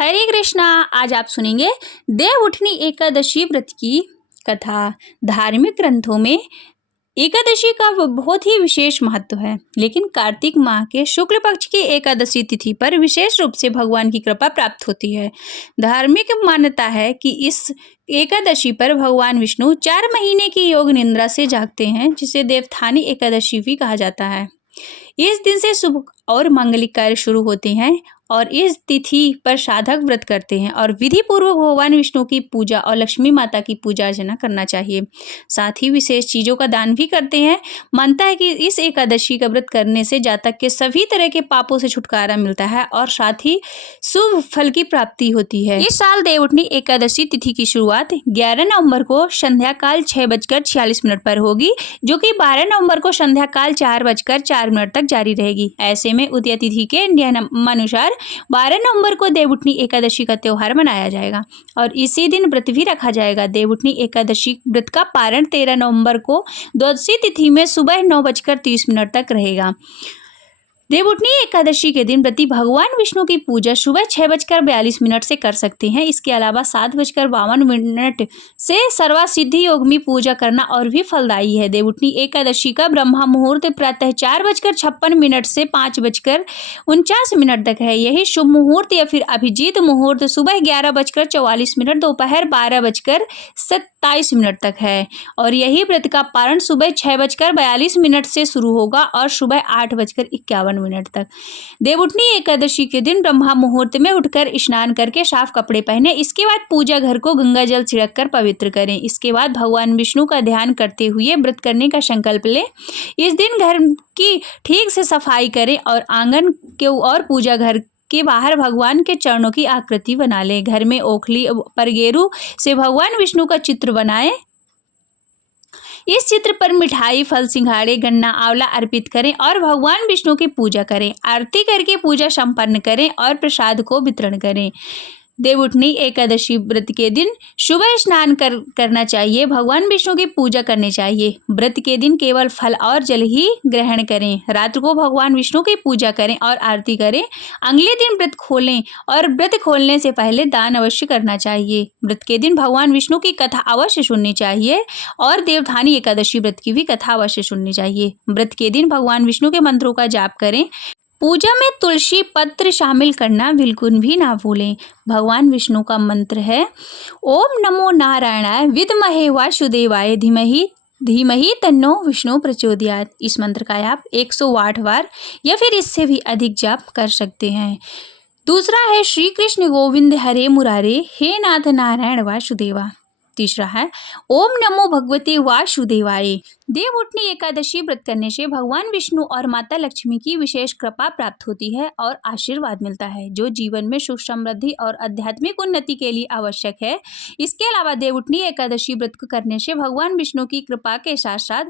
हरे कृष्णा। आज आप सुनेंगे देवउठनी एकादशी व्रत की कथा। धार्मिक ग्रंथों में एकादशी का बहुत ही विशेष महत्व है, लेकिन कार्तिक माह के शुक्ल पक्ष की एकादशी तिथि पर विशेष रूप से भगवान की कृपा प्राप्त होती है। धार्मिक मान्यता है कि इस एकादशी पर भगवान विष्णु 4 महीने की योग निद्रा से जागते हैं, जिसे देवोत्थानी एकादशी भी कहा जाता है। इस दिन से शुभ और मांगलिक कार्य शुरू होते हैं और इस तिथि पर साधक व्रत करते हैं और विधि पूर्वक भगवान विष्णु की पूजा और लक्ष्मी माता की पूजा अर्चना करना चाहिए। साथ ही विशेष चीज़ों का दान भी करते हैं। मानता है कि इस एकादशी का व्रत करने से जातक के सभी तरह के पापों से छुटकारा मिलता है और साथ ही शुभ फल की प्राप्ति होती है। इस साल देवउठनी एकादशी तिथि की शुरुआत 11 नवंबर को संध्या काल 6:46 पर होगी, जो कि 12 नवंबर को संध्या काल 4:04 तक जारी रहेगी। ऐसे में उदय तिथि के नियमानुसार 12 नवंबर को देवउठनी एकादशी का त्यौहार मनाया जाएगा और इसी दिन व्रत भी रखा जाएगा। देवउठनी एकादशी व्रत का पारण 13 नवंबर को द्वादशी तिथि में सुबह 9:30 तक रहेगा। देवउठनी एकादशी के दिन व्रती भगवान विष्णु की पूजा सुबह 6:42 से कर सकते हैं। इसके अलावा 7:52 से सर्वासिद्धि योग में पूजा करना और भी फलदायी है। देवउठनी एकादशी का ब्रह्मा मुहूर्त प्रातः 4:56 से 5:49 तक है। यही शुभ मुहूर्त या फिर अभिजीत मुहूर्त सुबह 11:44, दोपहर 12:27 तक है और यही व्रत का पारण सुबह 6:42 से शुरू होगा और सुबह 8:51 तक। देवउठनी एकादशी के दिन ब्रह्मा मुहूर्त में उठकर स्नान करके साफ कपड़े पहने। इसके बाद पूजा घर को गंगा जल छिड़क कर पवित्र करें। इसके बाद भगवान विष्णु का ध्यान करते हुए व्रत करने का संकल्प लें। इस दिन घर की ठीक से सफाई करें और आंगन के और पूजा घर के बाहर भगवान के चरणों की आकृति बना लें। घर में ओखली पर गेरू से भगवान विष्णु का चित्र बनाएं। इस चित्र पर मिठाई, फल, सिंघाड़े, गन्ना, आंवला अर्पित करें और भगवान विष्णु की पूजा करें। आरती करके पूजा संपन्न करें और प्रसाद को वितरण करें। देवउठनी एकादशी व्रत के दिन सुबह स्नान करना चाहिए। भगवान विष्णु की पूजा करनी चाहिए। व्रत के दिन केवल फल और जल ही ग्रहण करें। रात को भगवान विष्णु की पूजा करें और आरती करें। अगले दिन व्रत खोलें और व्रत खोलने से पहले दान अवश्य करना चाहिए। व्रत के दिन भगवान विष्णु की कथा अवश्य सुननी चाहिए और देवउठनी एकादशी व्रत की भी कथा अवश्य सुननी चाहिए। व्रत के दिन भगवान विष्णु के मंत्रों का जाप करें। पूजा में तुलसी पत्र शामिल करना बिल्कुल भी ना भूलें। भगवान विष्णु का मंत्र है ओम नमो नारायणाय विद्महे वासुदेवाय धीमहि तन्नो विष्णु प्रचोदयात्। इस मंत्र का आप 108 बार या फिर इससे भी अधिक जाप कर सकते हैं। दूसरा है श्री कृष्ण गोविंद हरे मुरारे हे नाथ नारायण वासुदेवा। तीसरा है ओम नमो भगवते वासुदेवाय। देवउठनी एकादशी व्रत करने से भगवान विष्णु और माता लक्ष्मी की विशेष कृपा प्राप्त होती है और आशीर्वाद मिलता है, जो जीवन में सुख समृद्धि और आध्यात्मिक उन्नति के लिए आवश्यक है। इसके अलावा देवउठनी एकादशी व्रत करने से भगवान विष्णु की कृपा के साथ साथ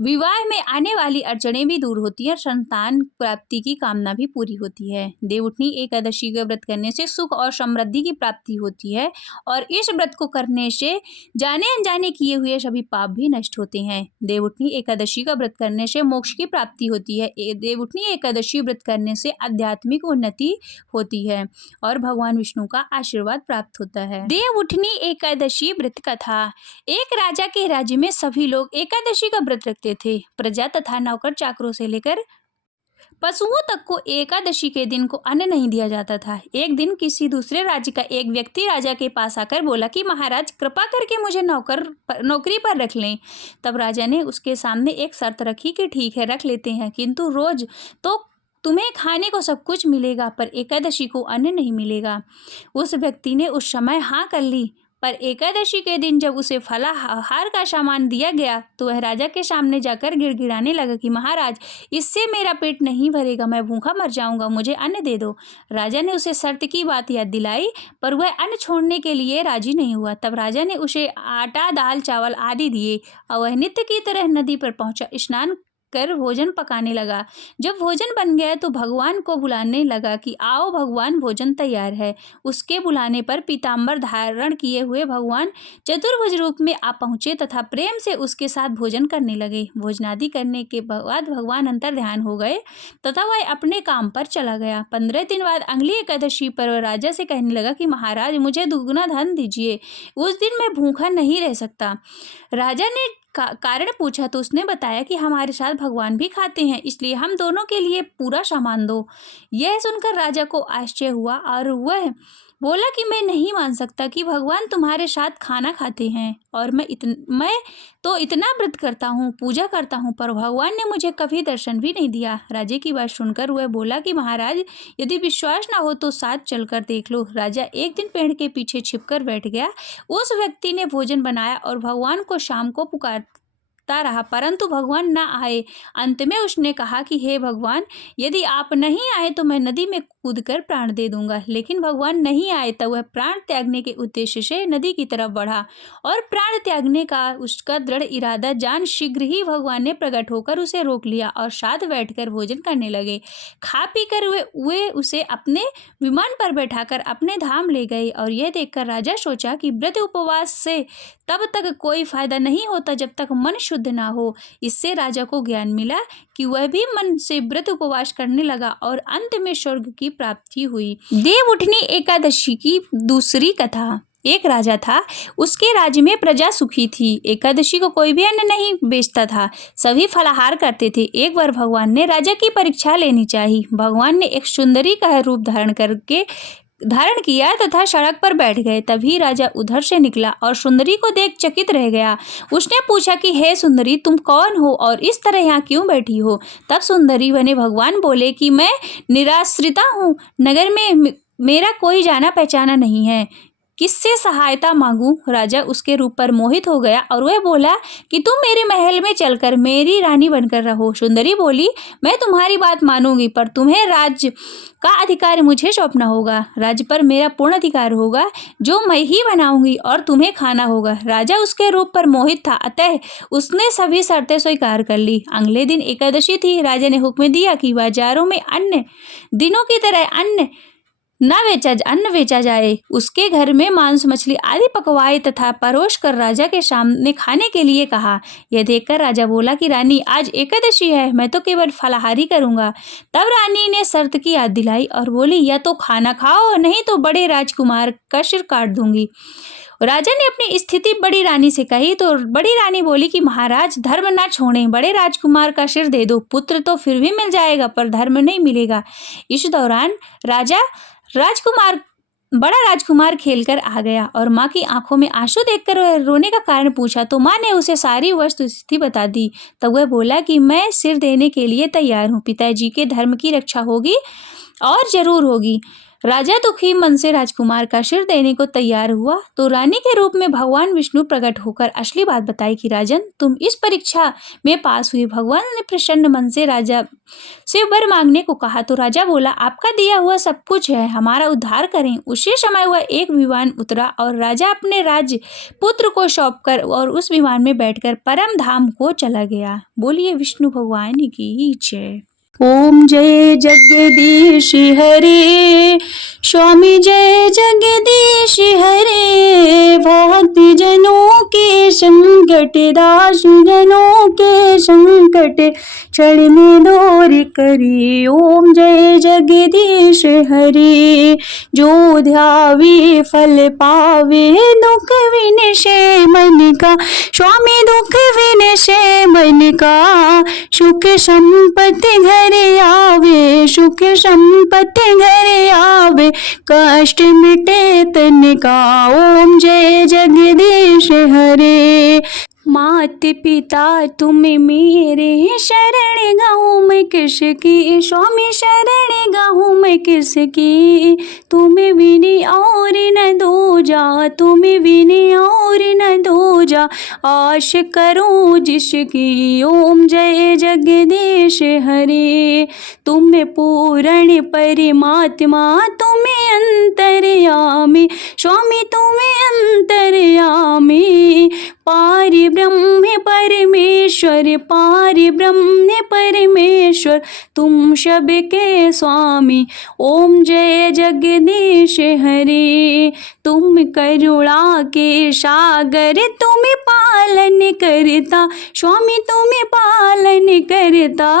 विवाह में आने वाली अड़चनें भी दूर होती है और संतान प्राप्ति की कामना भी पूरी होती है। देवउठनी एकादशी का व्रत करने से सुख और समृद्धि की प्राप्ति होती है और इस व्रत को करने से जाने अनजाने किए हुए सभी पाप भी नष्ट होते हैं। देवउठनी एकादशी का व्रत करने से मोक्ष की प्राप्ति होती है। देवउठनी एकादशी व्रत करने से आध्यात्मिक उन्नति होती है और भगवान विष्णु का आशीर्वाद प्राप्त होता है। देवउठनी एकादशी व्रत कथा। एक राजा के राज्य में सभी लोग एकादशी का व्रत रखते थे। प्रजा तथा नौकर चाकरों से लेकर पशुओं तक को एकादशी के दिन को अन्न नहीं दिया जाता था। एक दिन किसी दूसरे राज्य का एक व्यक्ति राजा के पास आकर बोला कि महाराज, कृपा करके मुझे नौकरी पर रख लें। तब राजा ने उसके सामने एक शर्त रखी कि ठीक है, रख लेते हैं, किंतु रोज तो तुम्हें खाने को सब कुछ मिलेगा, पर एकादशी को अन्न नहीं मिलेगा। उस व्यक्ति ने उस समय हाँ कर ली, पर एकादशी के दिन जब उसे फलाहार का सामान दिया गया तो वह राजा के सामने जाकर गिड़गिड़ाने लगा कि महाराज, इससे मेरा पेट नहीं भरेगा, मैं भूखा मर जाऊंगा, मुझे अन्न दे दो। राजा ने उसे शर्त की बात याद दिलाई, पर वह अन्न छोड़ने के लिए राजी नहीं हुआ। तब राजा ने उसे आटा, दाल, चावल आदि दिए और वह नित्य की तरह नदी पर पहुंचा। स्नान कर भोजन पकाने लगा। जब भोजन बन गया तो भगवान को बुलाने लगा कि आओ भगवान, भोजन तैयार है। उसके बुलाने पर पीताम्बर धारण किए हुए भगवान चतुर्भुज रूप में आ पहुँचे तथा प्रेम से उसके साथ भोजन करने लगे। भोजनादि करने के बाद भगवान अंतर ध्यान हो गए तथा वह अपने काम पर चला गया। 15 दिन बाद अगली एकादशी पर वह राजा से कहने लगा कि महाराज, मुझे दुगना धन दीजिए, उस दिन मैं भूखा नहीं रह सकता। राजा ने कारण पूछा तो उसने बताया कि हमारे साथ भगवान भी खाते हैं, इसलिए हम दोनों के लिए पूरा सामान दो। यह सुनकर राजा को आश्चर्य हुआ और वह बोला कि मैं नहीं मान सकता कि भगवान तुम्हारे साथ खाना खाते हैं, और मैं तो इतना व्रत करता हूँ, पूजा करता हूँ, पर भगवान ने मुझे कभी दर्शन भी नहीं दिया। राजा की बात सुनकर वह बोला कि महाराज, यदि विश्वास ना हो तो साथ चलकर देख लो। राजा एक दिन पेड़ के पीछे छिपकर बैठ गया। उस व्यक्ति ने भोजन बनाया और भगवान को शाम को पुकारता रहा, परंतु भगवान न आए। अंत में उसने कहा कि हे भगवान, यदि आप नहीं आए तो मैं नदी में कूदकर प्राण दे दूंगा। लेकिन भगवान नहीं आए तब वह प्राण त्यागने के उद्देश्य से नदी की तरफ बढ़ा और प्राण त्यागने का उसका दृढ़ इरादा जान शीघ्र ही भगवान ने प्रकट होकर उसे रोक लिया और साथ बैठकर भोजन करने लगे। खा पी कर वे उसे अपने विमान पर बैठाकर अपने धाम ले गए। और यह देखकर राजा सोचा कि व्रत उपवास से तब तक कोई फायदा नहीं होता जब तक मन शुद्ध ना हो। इससे राजा को ज्ञान मिला कि वह भी मन से व्रत उपवास करने लगा और अंत में स्वर्ग की प्राप्ति हुई। देवउठनी एकादशी की दूसरी कथा। एक राजा था, उसके राज्य में प्रजा सुखी थी। एकादशी को कोई भी अन्न नहीं बेचता था, सभी फलाहार करते थे। एक बार भगवान ने राजा की परीक्षा लेनी चाहिए। भगवान ने एक सुंदरी का रूप धारण किया तथा सड़क पर बैठ गए। तभी राजा उधर से निकला और सुंदरी को देख चकित रह गया। उसने पूछा कि हे सुंदरी, तुम कौन हो और इस तरह यहाँ क्यों बैठी हो? तब सुंदरी बने भगवान बोले कि मैं निराश्रिता हूँ, नगर में मेरा कोई जाना पहचाना नहीं है, किससे सहायता मांगूं? राजा उसके रूप पर मोहित हो गया और वह बोला कि तुम मेरे महल में चलकर मेरी रानी बनकर रहो। सुंदरी बोली, मैं तुम्हारी बात मानूंगी, पर तुम्हें राज्य का अधिकार मुझे सौंपना होगा। राज्य पर मेरा पूर्ण अधिकार होगा, जो मैं ही बनाऊंगी और तुम्हें खाना होगा। राजा उसके रूप पर मोहित था, अतः उसने सभी शर्तें स्वीकार कर ली। अगले दिन एकादशी थी। राजा ने हुक्म दिया कि बाजारों में अन्य दिनों की तरह अन्न बेचा जाए। उसके घर में मांस मछली आदि पकवाए तथा परोस कर राजा के सामने खाने के लिए कहा। यह देखकर राजा बोला कि रानी, आज एकादशी है, मैं तो केवल फलाहारी करूंगा। तब रानी ने शर्त की याद दिलाई और बोली, या तो खाना खाओ, नहीं तो बड़े राजकुमार का सिर काट दूंगी। राजा ने अपनी स्थिति बड़ी रानी से कही तो बड़ी रानी बोली कि महाराज, धर्म ना छोड़ें, बड़े राजकुमार का सिर दे दो। पुत्र तो फिर भी मिल जाएगा, पर धर्म नहीं मिलेगा। इस दौरान बड़ा राजकुमार खेलकर आ गया और माँ की आंखों में आंसू देखकर वह रोने का कारण पूछा तो माँ ने उसे सारी वस्तुस्थिति बता दी। तब वह बोला कि मैं सिर देने के लिए तैयार हूँ, पिताजी के धर्म की रक्षा होगी और जरूर होगी। राजा दुखी मन से राजकुमार का सिर देने को तैयार हुआ तो रानी के रूप में भगवान विष्णु प्रकट होकर असली बात बताई कि राजन, तुम इस परीक्षा में पास हुई। भगवान ने प्रसन्न मन से राजा से वर मांगने को कहा तो राजा बोला, आपका दिया हुआ सब कुछ है, हमारा उद्धार करें। उसी समय वह एक विमान उतरा और राजा अपने राज्य पुत्र को सौंपकर और उस विमान में बैठकर परम धाम को चला गया। बोलिए विष्णु भगवान की जय। ओम जय जगदीश हरे, स्वामी जय जगदीश हरे। भक्ति जनों के संकट, दास जनों के संकट, चढ़ने दूर करी। ओम जय जगदीश हरे, जो ध्यावे फल पावे, दुख विनशे मन का। स्वामी दुख विनशे मन का, सुख संपत्ति घरे आवे, सुख संपत्ति घरे आवे, कष्ट मिटे तन का। ओम जय जगदीश हरे। मात पिता तुम मेरे, शरण गाऊं मैं किसकी। स्वामी शरण गाऊं मैं किसकी, तुम विने और न दो जा, तुम विने और न दो जा, आश करूं जिसकी। ओम जय जगदीश हरे, तुम पूर्ण परमात्मा, तुम अंतर्यामी। स्वामी तुम अंतर्यामी, पारि ब्रह्म परमेश्वर ईश्वर पार ब्रह्म परमेश्वर तुम सबके स्वामी। ओम जय जगदीश हरे। तुम करुणा के सागर तुम पालन करता स्वामी तुम पालन करता।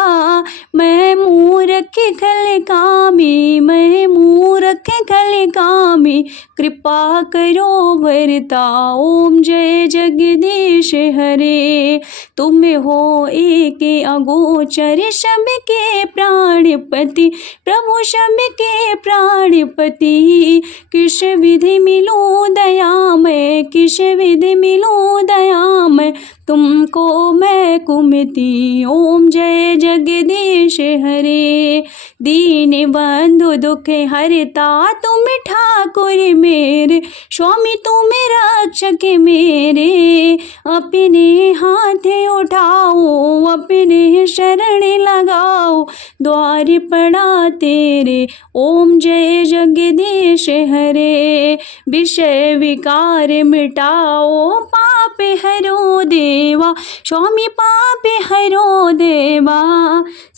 मैं मूर्ख खल कामी मैं मूर्ख खल कामी कृपा करो भरता। ओम जय जगदीश हरे। तुम हो एक अगोचर सबके प्राणपति प्रभु सबके प्राणपति। किस विधि मिलो दया मैं किस विधि मिलो दया मैं तुमको मैं कुमति। ओम जय जगदीश हरे। दीन बंधु दुख हरता तुम ठाकुर मेरे स्वामी तुम रक्षक मेरे। अपने हाथ उठाओ अपने शरण लगाओ द्वार पड़ा तेरे। ओम जय जगदीश हरे। विषय विकार मिटाओ पाप हरो देवा स्वामी पाप हरो देवा।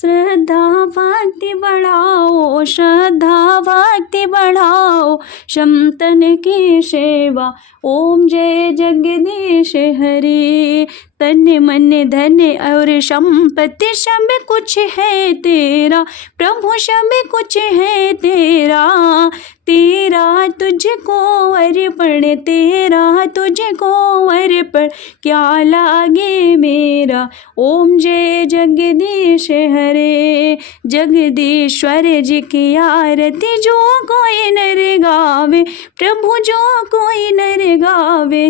श्रद्धा भक्ति बढ़ाओ श्रद्धा भक्ति बढ़ाओ संतन की सेवा। ओम जय जगदीश हरे। तन मन धन और संपत्ति सब कुछ है तेरा प्रभु सब कुछ है तेरा। तेरा तुझको अर्पण तेरा तुझको अर्पण क्या लागे मेरा। ओम जय जगदीश हरे। जगदीश्वर जी की आरती जो कोई नर गावे प्रभु जो कोई नर गावे।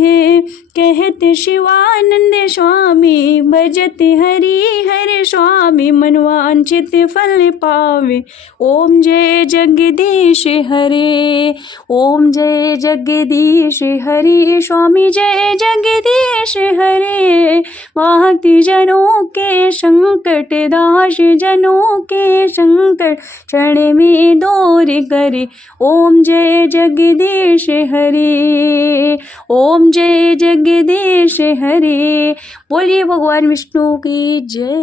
कहते शिवानंद स्वामी भजत हरि हर स्वामी मनवांछित फल पावे। ओम जय जगदीश हरे। ओम जय जगदीश हरे। स्वामी जय जगदीश हरे। भक्ति जनों के संकट दास जनों के संकट क्षण में दूर करे। ओम जय जगदीश हरे। ओम जय जगदीश हरे। बोलिए भगवान विष्णु की जय।